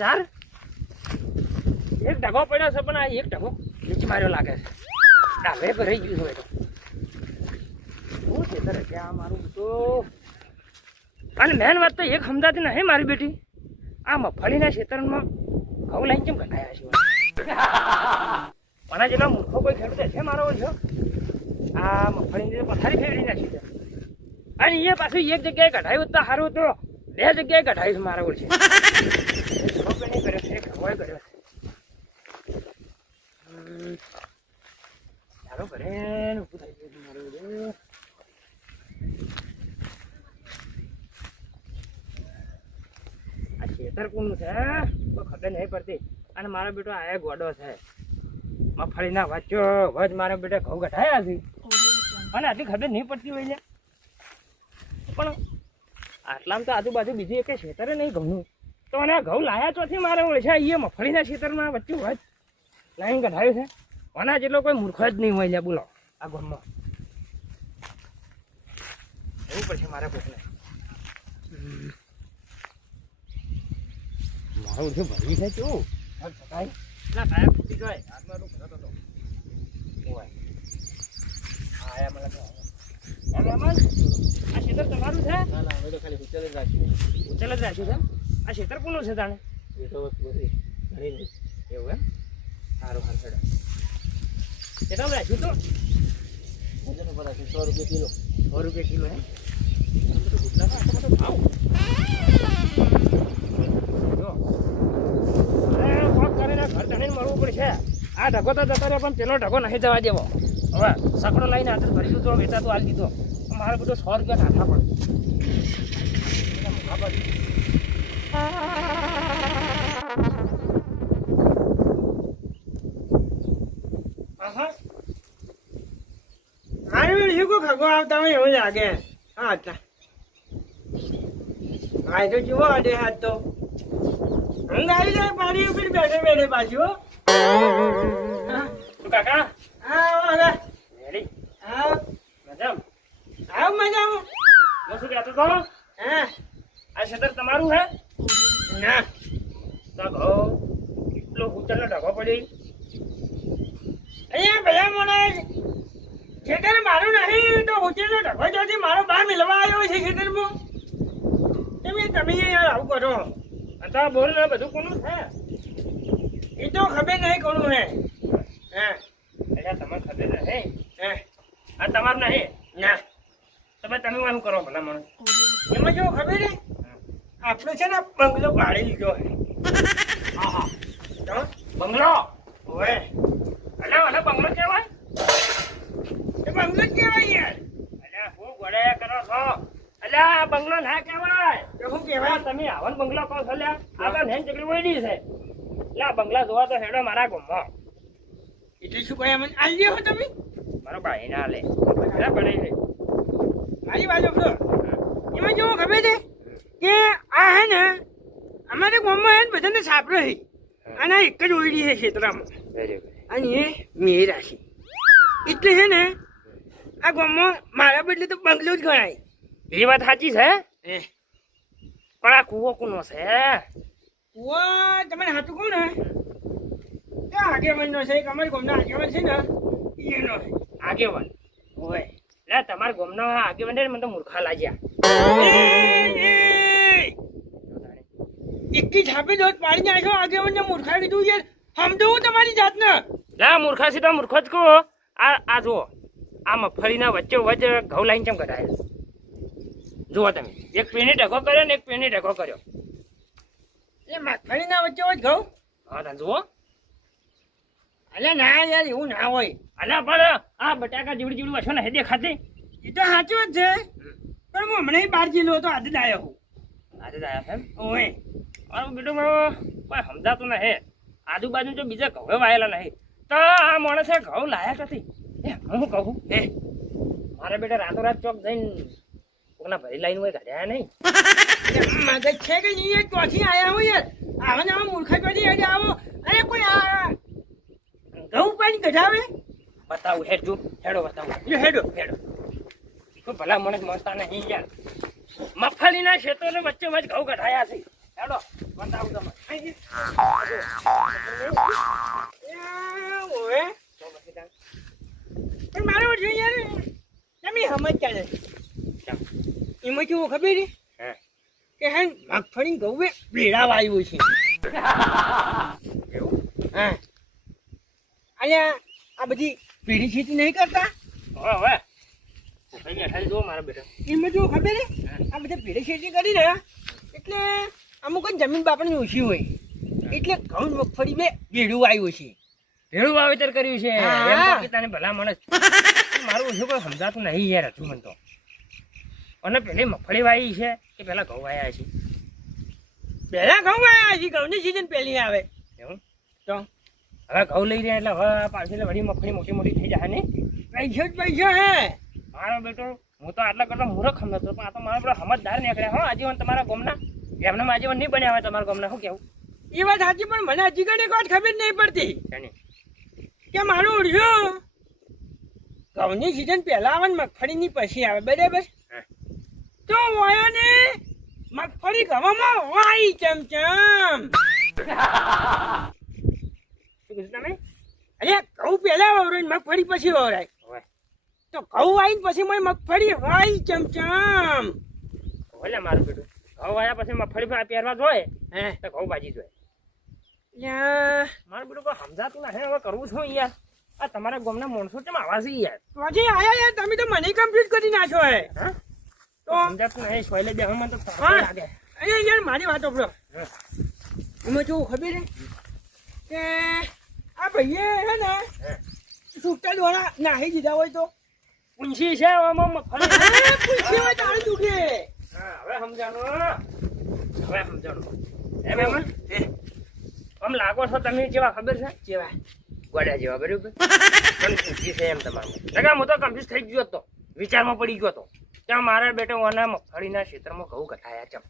ચાર એક ઢગો પડ્યો છે પણ આ એક ઢગો નીચે માર્યો લાગે છે ડાબે પર રહી ગયું હોય તો શું છે તારે ત્યાં મારું તો અને મેન વાત તો એક સમજાતી નહીં મારી બેટી આ મગફળીના ખેતરમાં ઘઉં લાઈન કેમ ઘટાયા છે મને જેટલો મૂર્ખો કોઈ ખેડૂત છે મારો છો આ મગફળીની પથારી ફેરવી નાખી છે અને એ પાછું એક જગ્યાએ કઢાયું તો સારું તો બે જગ્યાએ કઢાયું છે મારા ઓળશે નહીં કર્યો છે ખવાય કર્યો છે ચાલો ઘરે ઊભું થઈ ગયું મારું આ ખેતર કોનું છે તો ખબર નહીં પડતી અને મારો બેટો આ ગોડો છે મગફળીના વાંચો વચ મારો બેટો ઘઉં ગઢાયા છે અને આટલી ખબર નહીં પડતી હોય પણ આટલામાં તો આજુબાજુ બીજું એક ખેતરે નહીં ઘઉંનું તો અને ઘઉં લાયા ચોથી મારે ઓળશે એ મગફળીના ખેતરમાં વચ્ચે વચ લાઈન કઢાયું છે આના જેટલો કોઈ મૂર્ખ જ નહીં હોય બોલો આ ગામમાં એવું પડશે મારા કોકને મારું જે ભરી છે કેવું ના ટાયર ફૂટી જાય હાથમાં ઘર હતો આયા મને આ ખેતર તમારું છે ના ના અમે તો ખાલી ઉચલ જ રાખ્યું છે આ ખેતર કોનું છે તાણે એ તો બધી ઘણી નહીં એવું એમ સારું સારું ચડે કેટલા રાખ્યું તો વજન ઉપર રાખ્યું 100 રૂપિયા કિલો 100 રૂપિયા કિલો હે તો ગુટલાનો આટલો બધો ભાવ જો અરે ફોન કરીને ઘર જાણીને મળવું પડશે આ ઢગો તો જતો રહ્યો પણ પેલો ઢગો નહીં જવા દેવો હવે સકડો લઈને હાથ ભરીશું તો વેચા તો હાલ દીધો મારે બધું 100 રૂપિયા નાખા પડે ખગો આવતા હોય એવું લાગે હા હા તો જુઓ અડે હાથ તો ઊંઘ આવી જાય પાણી ઉપર બેઠે બેઠે પાછું કાકા હા રેડી હા મજામાં હું શું કહેતો હતો હા આ ખેતર તમારું હે ના તો ઘઉં કેટલો ઉતરનો ઢગો પડી અહીંયા ભયા મને ખેતર મારું નહીં તો ઉતરનો ઢગો જોથી મારો બહાર મિલવા આવ્યો છે ખેતરમાં તમે યાર આવું કરો અત્યારે બોલ ને બધું કોનું છે એ તો ખબર નહીં કોનું હે હા એટલે તમારે ખબર નહીં હે આ તમારું નહીં ના તમે શું કરો ભલા મને એમાં જો ખબર છે આપણો છે ને બંગલો ભાડે લીધો હા હા બંગલો ઓય અલા બંગલો કહેવાય એ બંગલો જ કહેવાય યાર અલ્યા હું ગોળે કરો છો અલ્યા બંગલો ના કહેવાય તો શું કહેવાય તમે આવન બંગલો કહો છો લ્યા આ તો નેન ચકલી વળી છે લા બંગલા જોવા તો હેડો મારા ગામમાં એટલે શું કહે મને આલી હો તમે મારો ભાઈ ના લે બધા પડે છે મારી બાજુ એમાં જેવો ખબર છે કે આ હે ને અમારે ગામમાં હે ને બધાને સાપરો છે અને એક જ ઓયડી છે ક્ષેત્રમાં અને એ મેં રાશી એટલે છે ને આ ગામમાં મારા બદલે તો બંગલો જ ગણાય એ વાત સાચી છે પણ આ કૂવો કોનો છે કૂવો તમારે હાથું કોણ હે આગેવાન નો છે અમારી ગામનો આગેવાન છે ને એનો આગેવાન હોય એટલે તમારા ગામનો આગેવાન મને તો મૂર્ખા લાગ્યા એકી છાપે દોત પાડી નાખ્યો આગેવાન ને મૂર્ખા કીધું યાર સમજો હું તમારી જાતને લા મૂર્ખા સીધા મૂર્ખો જ કહો આ જુઓ આ મગફળીના વચ્ચે વચ્ચે ઘઉં લાઈન ચમ કઢાય જુઓ તમે એક પેની ઢગો કર્યો ને એક પેની ઢગો કર્યો એ મગફળીના વચ્ચે વચ્ચે ઘઉં હા તમે જુઓ અલ્યા ના યાર એવું ના હોય અલ્યા પણ આ બટાકા જીવડી જીવડી વછો ને દેખાતી એ તો સાચું જ છે પણ હું હમણાં 12 કિલો હતો આજે જ આવ્યો હું આજે જ આવ્યા છે ઓય મારું બેટું કોઈ સમજાતું નહીં આજુબાજુ જો બીજા ઘઉં વાયેલા નહીં તો આ માણસે ઘઉં લાયા નથી હું કહું મારા બેટા રાતોરાત ચોક જઈને કોકના ભરી લાઈન હોય કાઢ્યા નહીં મગજ છે કે નહીં ચોથી આવ્યા હોય યાર આવા ને આવા મૂર્ખા ચોથી આવો અરે કોઈ આ ઘઉં પાણી કઢાવે બતાવું હેડજો હેડો બતાવું હેડો ભલા મને મળતા નહીં યાર મગફળીના ખેતરો વચ્ચે વચ્ચે ઘઉં કઢાયા છે હેડો બતાવું તમે ઓએ પણ મારો છે યાર તમે સમજતા નથી એમાં કેવું ખબર છે કે હે મગફળી ગૌવે ભેળા વાયુ છે એવું હા અલ્યા આ બધી પેઢી ખેતી નહીં કરતા હવે જો મારા બેટા એમાં જો ખબર છે આ બધા પેઢી ખેતી કરી ને એટલે અમુક જ જમીન બાપની ઓછી હોય એટલે ઘઉં મગફળી બે ભેળું આવ્યું છે ભેળું વાવેતર કર્યું છે એમ તો પિતાને ભલા માણસ મારું ઓછું કોઈ સમજાતું નહીં યાર હતું મને તો અને પેલી મગફળી વાવી છે કે પેલા ઘઉં વાયા છે પહેલા ઘઉં વાયા છે ઘઉંની સિઝન પહેલી આવે એવું તો હવે ઘઉં લઈ રહ્યા એટલે હવે પાછળ વળી મગફળી મોટી મોટી થઈ જાય ને પૈસા જ પૈસા હે મારો બેટો હું તો આટલા કરતા મૂર્ખ સમજતો પણ આ તો મારા પેલા સમજદાર નીકળ્યા હો આજીવન તમારા ગામના એમને આજીવન નહીં બન્યા હોય તમારા ગામના શું કેવું એ વાત સાચી પણ મને હજી ઘડી એક વાત ખબર નહીં પડતી કે મારું ઉડ્યું ઘઉંની સિઝન પહેલા આવે ને મગફળીની પછી આવે બરાબર તો વાયાને મગફળી ઘવામાં વાઈ ચમચમ શું કીધું તમે અરે ઘઉં પહેલા વવરાય મગફળી પછી વવરાય તો ઘઉં વાઈને પછી મગફળી વાઈ ચમચમ ઓલે મારું બેટું ઘઉં વાયા પછી મગફળી પહેરવા જોઈએ હે તો ઘઉં ભાજી જોઈએ મારું બેટું કોઈ સમજાતું ના હે હવે કરવું છું યાર આ તમારા ગામના માણસો કેમ આવા છે યાર પછી આયા યાર તમે તો મને કમ્પ્લીટ કરી નાખો હે તો સમજાતું નહીં સોયલે બેહવામાં તો લાગે અરે યાર મારી વાત ઓપડો એમાં જો ખબર હે કે આ ભાઈએ હે ને છૂટા દ્વારા નાહી દીધા હોય તો પૂંછી છે પૂંછી હોય તાળી દુખે હા હવે સમજાણું એમ આમ લાગો છો તમે જેવા ખબર છે જેવા ગોડા જેવા બરાબર પણ પૂંછી છે એમ તમારું હું તો કન્ફ્યુઝ થઈ ગયો હતો વિચારમાં પડી ગયો હતો ત્યાં મારા બેટો ઓના મગફળીના ક્ષેત્રમાં ઘઉં કથાયા ચમ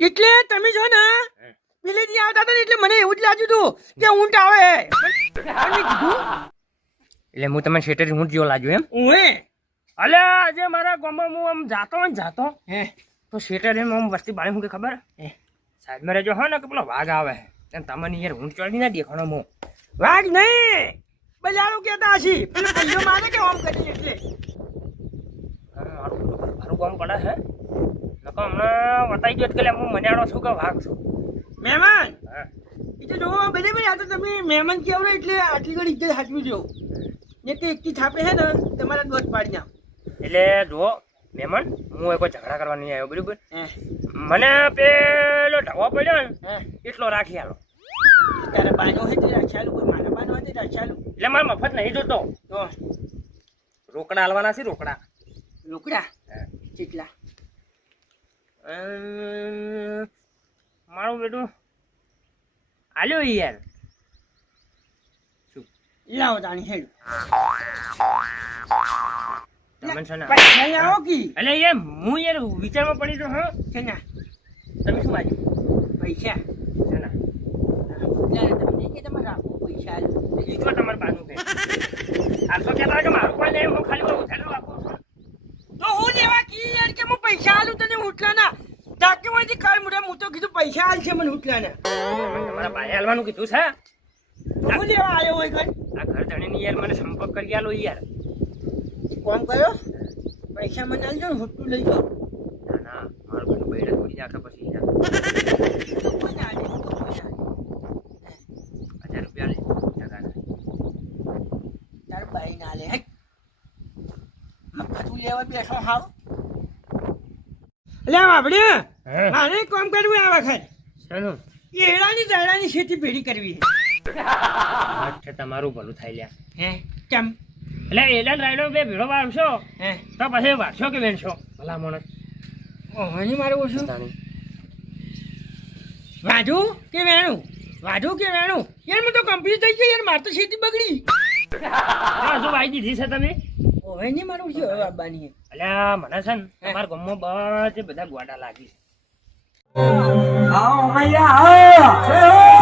એટલે તમે જો ને પેલેથી આવતા હતા એટલે મને એવું જ લાગ્યું હતું કે ઊંટ આવે એટલે હું તમને શેટર ઊંટ જેવો લાગ્યો એમ હું અલે આજે મારા ગામમાં હું આમ જાતો હે તો શેટર એમ આમ વસ્તી બાળી હું કે ખબર હે સાહેબ મારે જો હા ને કે પેલો વાઘ આવે એમ તમને યાર ઊંટ ચડી ના દેખાણો હું વાઘ નહીં બજારો કેતા હશી પેલો કઈયો મારે કે આમ કરી એટલે મારું ગામ પડે હે નકો હમણાં વતાઈ ગયો એટલે હું મજાડો છું કે વાઘ છું મહેમાન એટલે જો બરાબર આ તો તમે મહેમાન કેવડો એટલે આટલી ઘડી ઇજ્જત સાચવી જો ને કે એકથી છાપે છે ને તમારા દોસ્ત પાડી નાખ એટલે જો મહેમાન હું કોઈ ઝઘડા કરવા નહીં આવ્યો બરાબર મને પેલો ઢવો પડ્યો ને એટલો રાખી આલો તારે બાનો હે તે રાખી આલું કોઈ મારા બાનો હે તે રાખી આલું એટલે મારે મફત નહીં જોતો તો રોકડા હાલવાના છે રોકડા કેટલા મારું બેટું આલ્યો યાર શું લાવો તાણી હેડ એટલે યાર હું યાર વિચારમાં પડી તો હા છે ના તમે શું વાંચ્યું પૈસા છે ના તમે પૈસા ઈચ્છો તમારે બાનું કે આખો કહેતા કે મારું કોઈ નહીં હું ખાલી ઉઠાડું આપું તો હું લેવા કી યાર કે હું પૈસા આલું તને ઉઠલાના ડાક્યુમાંથી કાલ મુરે હું તો કીધું પૈસા આલ છે મને ઉઠલાના તમારા ભાઈ હાલવાનું કીધું છે હું લેવા આવ્યો હોય ઘર આ ઘર ધણીની યાર મને સંપર્ક કરી આલો યાર કોમ કર્યો પૈસા મને આલજો ને હુટ્ટું લઈ જાઓ ના મારું બધું બૈરા થોડી નાખે પછી યાર કોઈ ના આવે 1000 રૂપિયા લે જગાના તાર ભાઈ ના લે હે તું લેવા બેઠો હાવ લે બાપડે મારે કામ કરવું આ વખત શાનું એડાની દાડાની ખેતી ભેડી કરવી છે તમારું ભલું થાય લ્યા હે કેમ એટલે એડા રાયડો બે ભેળો વાવશો હે તો પછી વારશો કે વેણશો ભલા માણસ ઓહની મારે ઓછું વાઢું કે વેણું યાર હું તો કમ્પ્લીટ થઈ ગઈ યાર મારે તો ખેતી બગડી શું વાઈ દીધી છે તમે હવે નહીં મારું છે હવે બાબાની અલ્યા મને છે ને તમારા ગામમાં બધા ગોડા લાગી છે